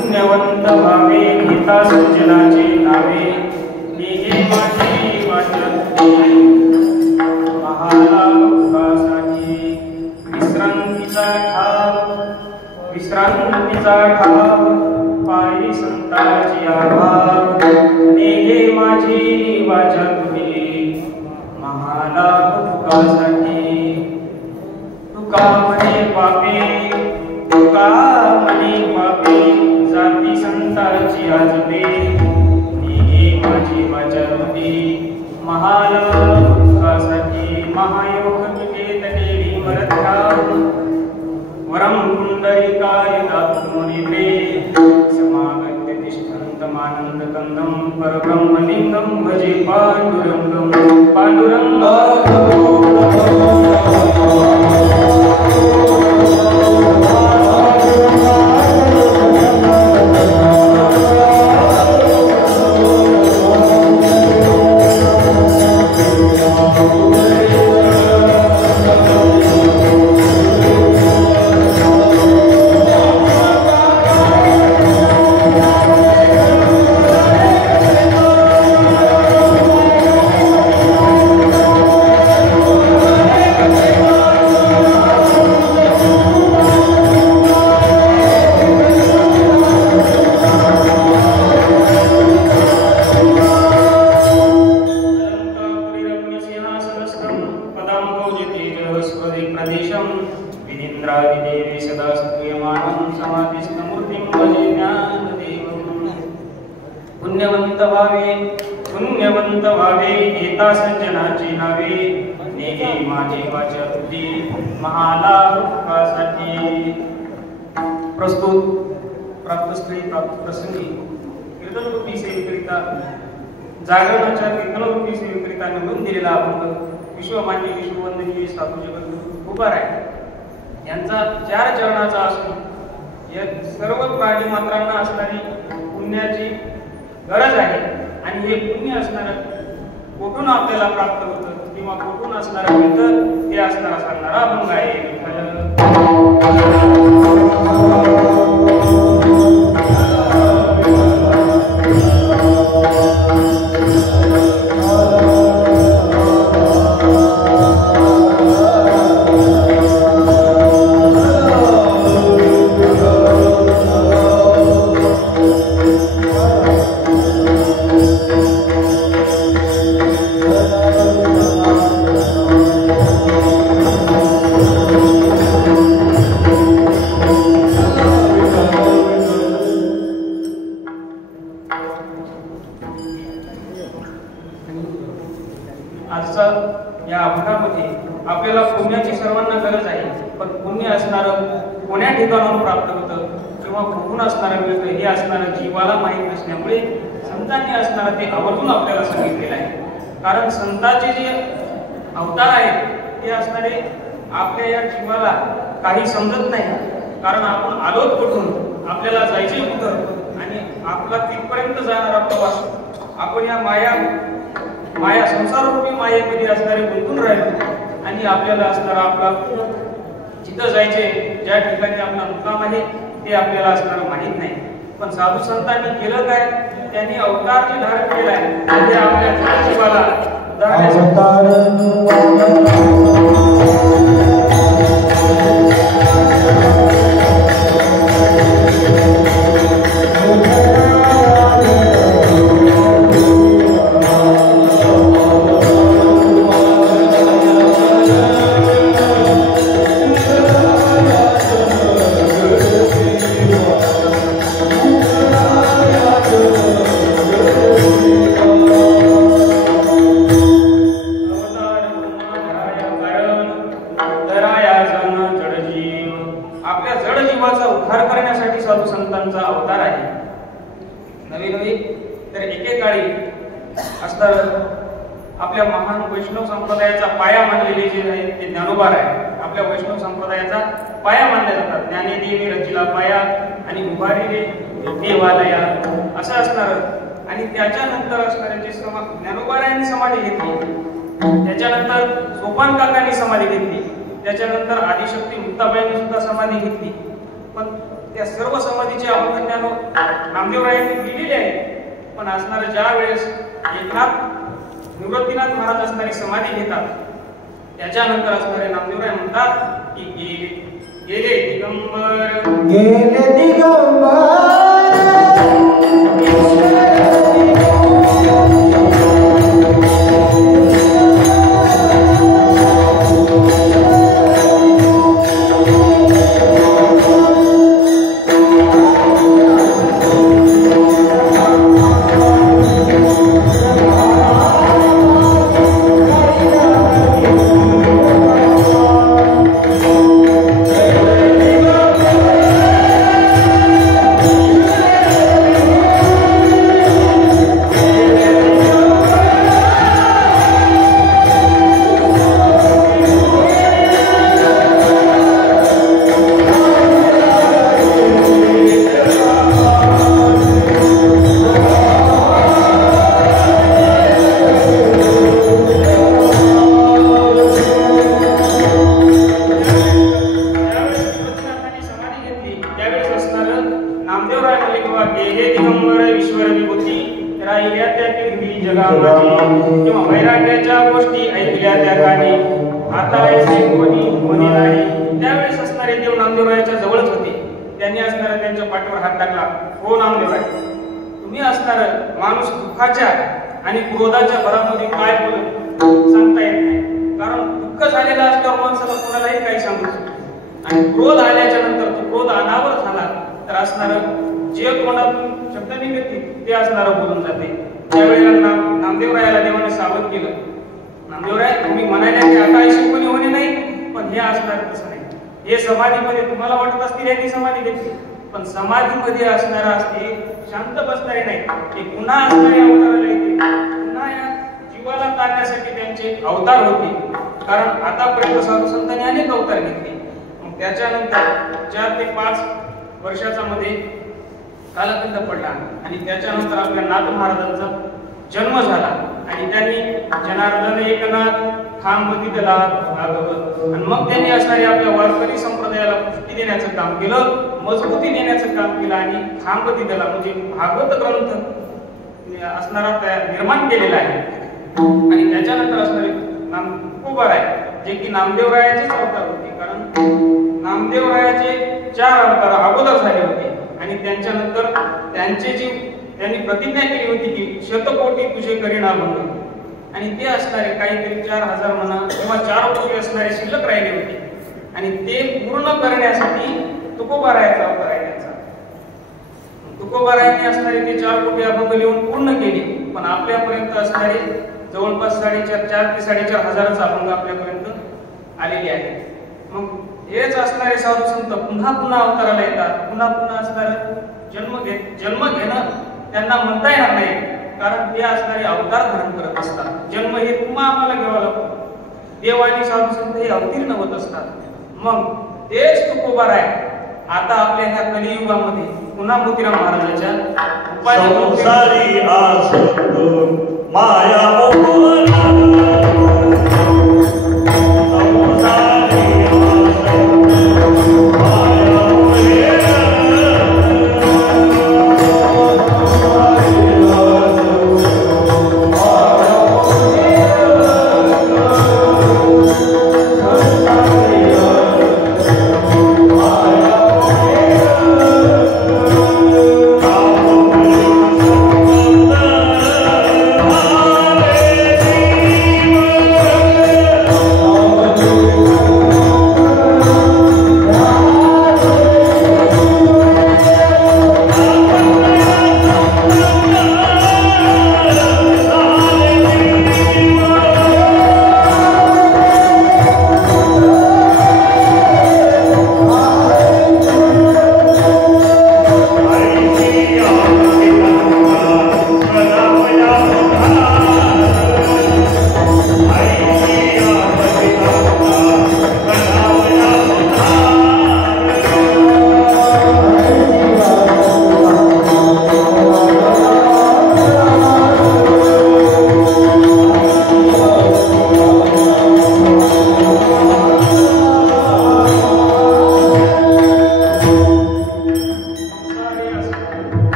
पुण्यवंत व्हावे गीता सज्जनाचे नावे हे माझी वाचन महालाभुकासाठी विश्रांतीचा ठाव पायी संताची आभाव हे माझी वाचा तुझी महालाभुकासाठी तुका म्हणे पापे जाती संताची आजबे हे माझी वाचा तुझी महालाभुकासाठी महायोग तुझे तटेडी मरथ्याव वरम पुंडरीकाय दातुमुनिते समागत्य तिष्ठन्तमानंद कंदम परब्रह्मलिंगम भजे पांडुरंगम पुण्यवंत व्हावे गीता सज्जनाची नावे नेहे माझी वाचा तुझी महालाभुकासाठी प्रस्तुत प्राप्तस्थळी प्राप्त प्रसंगी कीर्तनरूपी सेवेकरिता जागरणाच्या कीर्तनरूपी सेवेकरिता निवडून दिलेला अभंग विश्वमान्य विश्ववंदनीय साधू जगद्गुरू उभार आहे यांचा 4 चरणाचा असून या सर्व प्राणी मात्रांना असणारी पुण्याची गरज आहे आणि हे पुण्य असणारं कुठून आपल्याला प्राप्त होतं किंवा कुठून असणारं मिळतं ते असणारा सांगणारा अभंग आहे आजचा या अभंगामध्ये आपल्याला पुण्याची सर्वांना गरज आहे पण पुण्य असणारं कोण्या ठिकाणाहून प्राप्त होतं किंवा कुठून असणारं मिळतं हे असणारं जीवाला माहीत नसल्यामुळे संतांनी असणारं ते आवर्जून आपल्याला सांगितलेलं आहे कारण संतांचे जे अवतार आहेत ते असणारे आपल्या या जीवाला काही समजत नाही कारण आपण आलोत कुठून आपल्याला जायचे कुठं आणि आपला तिथपर्यंत जाणारा प्रवास आपण या माया संसाररूपी मायेमध्ये असणारे गुंतून राहिलो आणि आपल्याला असणारा आपला जिथं जायचे ज्या ठिकाणी आपला मुक्काम आहे ते आपल्याला असणारं माहीत नाही पण साधू संतांनी केलं काय त्यांनी अवतार जे धारण केला आहे ते आपल्या जीवाला अवतार आहे नवे तर एकेकाळी असणार आपल्या महान वैष्णव संप्रदायाचा पाया मानलेले जे आहे ते ज्ञानोबा आहे आपल्या वैष्णव संप्रदायाचा पाया मानले जातात ज्ञानेदेवी रचिला पाया आणि उभारी रे देवालया असं असणार आणि त्याच्यानंतर असणारे जे ज्ञानोबारायांनी समाधी घेतली त्याच्यानंतर सोपान काकांनी समाधी घेतली त्याच्यानंतर आदिशक्ती मुक्ताबाईंनी सुद्धा समाधी घेतली पण त्या सर्व समाधीची अभंगज्ञान नामदेवरायांनी दिलेली आहे. पण असणारं ज्या वेळेस निवृत्तीनाथ महाराज असणारी समाधी घेतात, त्याच्यानंतर असणारे नामदेवराय म्हणतात की गेले दिगंबर किंवा वैराग्याच्या गोष्टी ऐकल्या त्या कानी आता ऐसे कोणी कोणी नाही. त्यावेळेस असणारे देव नामदेवरायाच्या जवळच होते. त्यांनी असणारा त्यांच्या पाठीवर हात टाकला. हो नामदेवराय, तुम्ही असणार माणूस दुःखाच्या आणि क्रोधाच्या भरामध्ये काय बोलत सांगता येत नाही. कारण दुःख झालेला असल्यावर माणसाला कोणालाही काही सांगू शकतो आणि क्रोध आल्याच्या नंतर तो क्रोध अनावर झाला तर असणार जे तोंडातून शब्द निघतील ते असणार बोलून जाते. त्यावेळेला नामदेवरायाला देवाने सावध केलं. नामदेवराय, तुम्ही म्हणाले की आता ऐशी कोणी होणे नाही, पण हे असणार तसं नाही. हे समाधीमध्ये तुम्हाला वाटत असतील यांनी समाधी घेतली, पण समाधीमध्ये असणारा असते शांत बसणारे नाही. ते पुन्हा असणारे अवताराला येते. पुन्हा या जीवाला तारण्यासाठी त्यांचे अवतार होते. कारण आतापर्यंत साधू संतांनी अनेक अवतार घेतले. मग त्याच्यानंतर 4 ते 5 वर्षाचा मध्ये कालखंड पडला आणि त्याच्यानंतर आपल्या नाथ महाराजांचा जन्म झाला आणि त्यांनी जनार्दन एकनाथ खांब दिला आणि मग त्यांनी असणारे आपल्या वारकरी संप्रदायाला पुष्टी देण्याचं काम केलं, मजबूती देण्याचं काम केलं आणि खांब दिला म्हणजे भागवत ग्रंथ असणारा निर्माण केलेला आहे. आणि त्याच्यानंतर असणारे तुकोबाराय जे की नामदेवरायाचेच अवतार होते. कारण नामदेवरायाचे 4 अवतार अगोदर झाले होते आणि त्यांच्यानंतर त्यांनी प्रतिज्ञा केली होती की शतकोटी तुझे करीना म्हणून, आणि ते असणारे काहीतरी 4000 म्हणा किंवा 4 कोटी असणारे शिल्लक राहिले होते आणि ते पूर्ण करण्यासाठी तुकोबारायाचा अवतार आहे त्यांचा. तुकोबारायांनी असणारे ते 4 कोटी अभंग लिहून पूर्ण केले, पण आपल्यापर्यंत असणारे जवळपास 4.5 ते 4.5 हजाराचा अभंग आपल्यापर्यंत आलेले आहे. मग हेच असणारे साधू संत पुन्हा पुन्हा अवताराला येतात. पुन्हा पुन्हा असणारे जन्म घेणं त्यांना म्हणता येणार नाही, कारण ते असणारे अवतार धारण करत असतात. जन्म हे पुन्हा आम्हाला घ्यावा लागतो. देव आणि साधू संत हे अवतीर्ण होत असतात. मग तेच तुकोबाराय आता आपल्या ह्या कलियुगामध्ये पुन्हा मोतीराम महाराजांच्या संसारी आसक्त माया Hare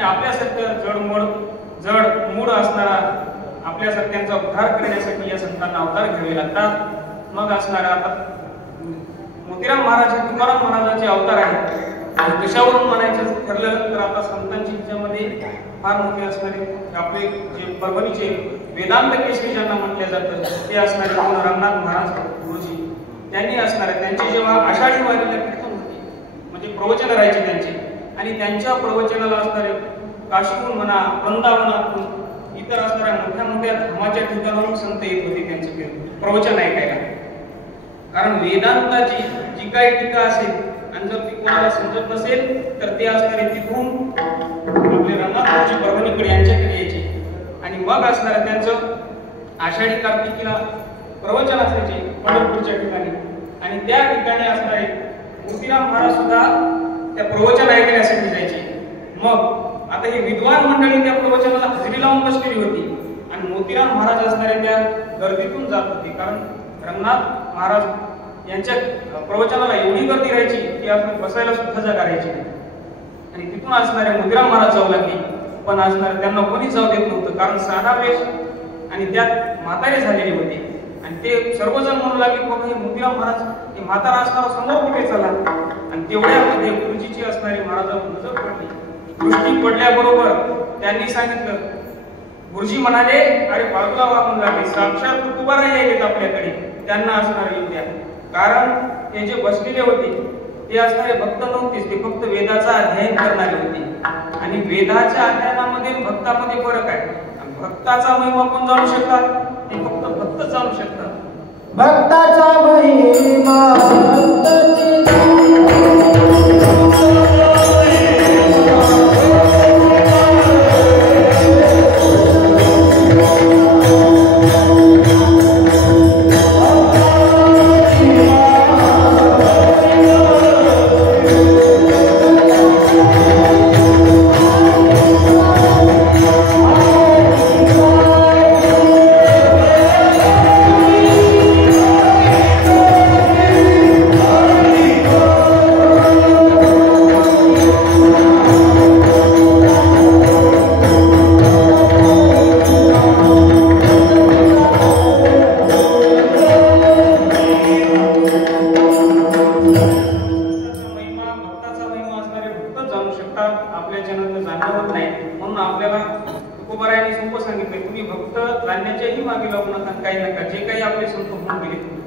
आणि आपल्यासारखं जड मूळ असणारा आपल्यासारख्यांचा उद्धार करण्यासाठी या संतांना अवतार घ्यावे लागतात। मग असणारा आता मोतीराम महाराज हे तुकाराम महाराजांचे अवतार आहेत। कशावरून म्हणायचं ठरलं तर आता संतांची ह्याच्यामध्ये फार मोठे असणारे आपले जे परभणीचे वेदांत केसरी ज्यांना म्हटले जातं ते असणारे रंगनाथ महाराज गुरुजी त्यांनी असणारे त्यांची जेव्हा आषाढी वारीला कीर्तन होती म्हणजे प्रवचन राहायचे त्यांचे आणि त्यांच्या प्रवचनाला असणारे काशीहून म्हणा वृंदावनातून इतर असणाऱ्या मोठ्या मोठ्या धर्माच्या ठिकाणाहून संत येत होते त्यांचे प्रवचन ऐकायला। कारण वेदांताची जी काही टीका असेल आणि जर ती कोणाला समजत नसेल तर ते असणारे तिथून आपले रंगनाथजी परभणीकडे यांच्याकडे यायचे आणि मग असणारे त्यांचं आषाढी कार्तिकीला प्रवचन असायचे पंढरपूरच्या ठिकाणी आणि त्या ठिकाणी असणारे मोतीराम महाराज सुद्धा त्या प्रवचन ऐकण्यासाठी जायचे। मग आता ही विद्वान मंडळी त्या प्रवचनाला हजेरी लावून बसलेली होती आणि मोतीराम महाराज असणारे त्या गर्दीतून जात होते। कारण रंगनाथ महाराज यांच्या प्रवचनाला एवढी गर्दी राहायची की आपण बसायला सुद्धा जागा राहायची आणि तिथून असणारे मोतीराम महाराज जाऊ लागले पण असणारे त्यांना कोणीच जाऊ देत नव्हतं कारण साधा वेश आणि त्यात म्हातारे झालेले होते आणि ते सर्वजण म्हणू लागले बाबा हे मोतीराम महाराज हे म्हातारा असणारा समोर कुठे चला आणि तेवढ्यामध्ये गुरुजीची असणारी महाराजावर नजर पडली। दृष्टी पडल्याबरोबर त्यांनी सांगितलं गुरुजी म्हणाले अरे बाजूला वाकून लागले साक्षात तुकोबाराय यायलेत आपल्याकडे त्यांना असणारे येऊ द्या। कारण ते जे बसलेले होते ते असणारे भक्त नव्हतेच ते फक्त वेदाचा अध्ययन करणारे होते आणि वेदाच्या अध्ययनामध्ये भक्तामध्ये फरक आहे। भक्ताचा महिमा कोण जाणू शकतात ते फक्त भक्त जाणू शकतात। भक्ताचा महिमा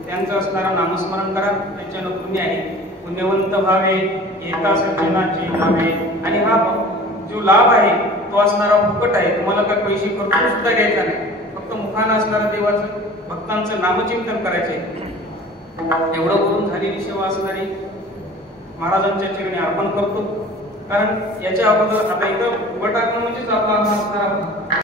त्यांचं असणारं नामस्मरण करा त्याच्यानं पुण्य आहे। पुण्यवंत व्हावे येता सज्जनाची व्हावे आणि हा जो लाभ आहे तो असणारा फुकट आहे। तुम्हाला काय पैसे खर्चून सुद्धा घ्यायचा नाही फक्त मुखानं असणारं देवाचं भक्तांचं नामचिंतन करायचंय। एवढं करून झालेली सेवा असणारी महाराजांच्या चरणी अर्पण करतो। कारण याच्या अगोदर आता इथं उभं टाकणं म्हणजेच आपला असणारा